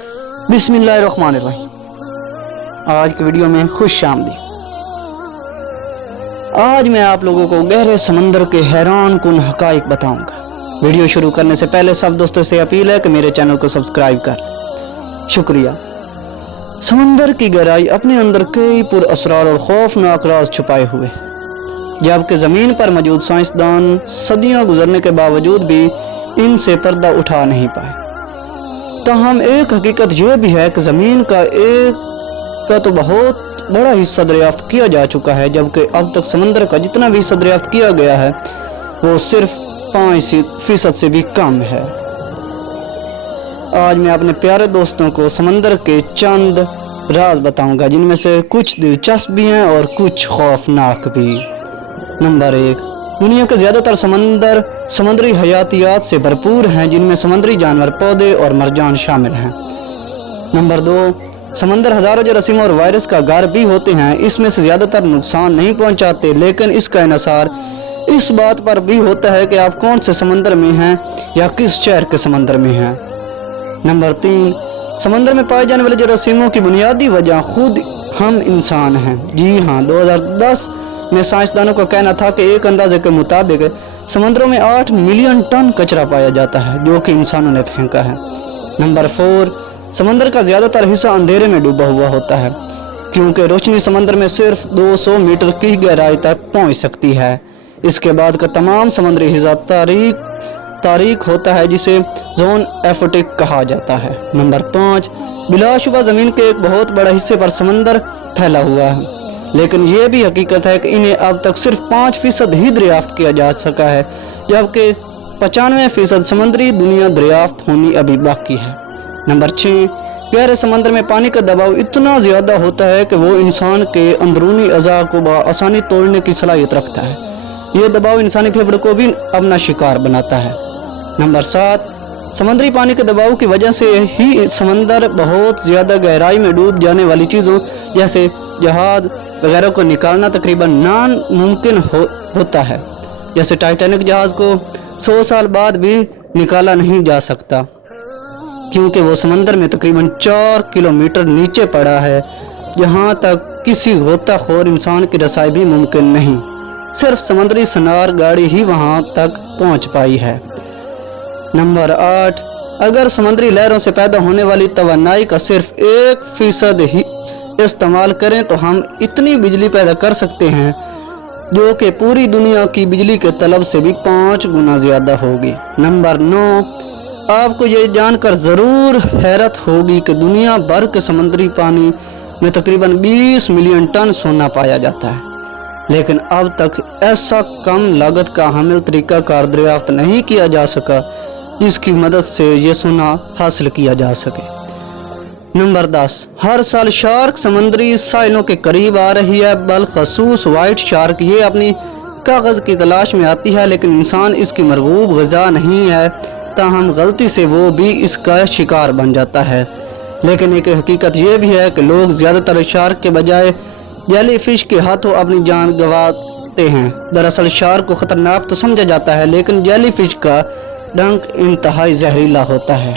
बिस्मिल्लाहिर्रहमानिर्रहीम। आज की वीडियो में खुश आमदीद। आज मैं आप लोगों को गहरे समंदर के हैरान कुन हकाइक बताऊंगा। वीडियो शुरू करने से पहले सब दोस्तों से अपील है कि मेरे चैनल को सब्सक्राइब कर। शुक्रिया। समंदर की गहराई अपने अंदर कई पुरअसरार और खौफनाक राज छुपाए हुए हैं, जबकि ज़मीन पर मौजूद साइंसदान सदियां गुजरने के बावजूद भी इनसे पर्दा उठा नहीं पाए। ताहम एक हकीकत यह भी है कि ज़मीन का तो बहुत बड़ा हिस्सा दरियाफ्त किया जा चुका है, जबकि अब तक समंदर का जितना भी हिस्सा दरियाफ्त किया गया है वो सिर्फ 5% से भी कम है। आज मैं अपने प्यारे दोस्तों को समंदर के चंद राज बताऊंगा, जिनमें से कुछ दिलचस्प भी हैं और कुछ खौफनाक भी। नंबर 1, दुनिया के ज़्यादातर समंदर समुद्री हयातियात से भरपूर हैं, जिनमें समुद्री जानवर, पौधे और मरजान शामिल हैं। नंबर 2, समंदर हज़ारों जरासीम और वायरस का घर भी होते हैं। इसमें से ज़्यादातर नुकसान नहीं पहुंचाते, लेकिन इसका इन्हिसार इस बात पर भी होता है कि आप कौन से समंदर में हैं या किस शहर के समंदर में हैं। नंबर 3, समंदर में पाए जाने वाले जरासीमों की बुनियादी वजह खुद हम इंसान हैं। जी हाँ, 2010 में साइंसदानों का कहना था कि एक अंदाजे के मुताबिक समंदरों में 8 मिलियन टन कचरा पाया जाता है, जो कि इंसानों ने फेंका है। नंबर 4, समंदर का ज़्यादातर हिस्सा अंधेरे में डूबा हुआ होता है, क्योंकि रोशनी समंदर में सिर्फ 200 मीटर की गहराई तक पहुंच सकती है। इसके बाद का तमाम समुद्री हिस्सा तारीक होता है, जिसे जोन एफोटिक कहा जाता है। नंबर 5, बिलाशुबा ज़मीन के एक बहुत बड़े हिस्से पर समंदर फैला हुआ है, लेकिन यह भी हकीकत है कि इन्हें अब तक सिर्फ 5% ही दरियाफ्त किया जा सका है, जबकि 95% समुद्री दुनिया दरियाफ्त होनी अभी बाकी है। नंबर 6, गहरे समंदर में पानी का दबाव इतना ज़्यादा होता है कि वो इंसान के अंदरूनी अज़ा को आसानी तोड़ने की सलाहियत रखता है। यह दबाव इंसानी फेफड़ों को भी अपना शिकार बनाता है। नंबर 7, समुद्री पानी के दबाव की वजह से ही समंदर बहुत ज़्यादा गहराई में डूब जाने वाली चीज़ों जैसे जहाज़ वगैरह को निकालना तकरीबन नामुमकिन होता है। जैसे टाइटैनिक जहाज़ को 100 साल बाद भी निकाला नहीं जा सकता, क्योंकि वो समंदर में तकरीबन 4 किलोमीटर नीचे पड़ा है, जहाँ तक किसी गोताखोर इंसान की रसाई भी मुमकिन नहीं। सिर्फ समुद्री सनार गाड़ी ही वहाँ तक पहुँच पाई है। नंबर 8, अगर समुद्री लहरों से पैदा होने वाली तवानाई का सिर्फ 1% ही इस्तेमाल करें तो हम इतनी बिजली पैदा कर सकते हैं जो कि पूरी दुनिया की बिजली के तलब से भी 5 गुना ज़्यादा होगी। नंबर 9, आपको ये जानकर ज़रूर हैरत होगी कि दुनिया भर के समुद्री पानी में तकरीबन 20 मिलियन टन सोना पाया जाता है, लेकिन अब तक ऐसा कम लागत का हामिल तरीक़ाकार दरियाफ्त नहीं किया जा सका जिसकी मदद से ये सोना हासिल किया जा सके। नंबर 10, हर साल शार्क समुद्री साहिलों के करीब आ रही है, बलखसूस वाइट शार्क। ये अपनी कागज़ की तलाश में आती है, लेकिन इंसान इसकी मरगूब ग़िज़ा नहीं है, ताहम गलती से वो भी इसका शिकार बन जाता है। लेकिन एक हकीकत ये भी है कि लोग ज़्यादातर शार्क के बजाय जेली फिश के हाथों अपनी जान गंवाते हैं। दरअसल शार्क को ख़तरनाक तो समझा जाता है, लेकिन जेली फिश का डंक इंतहाई जहरीला होता है।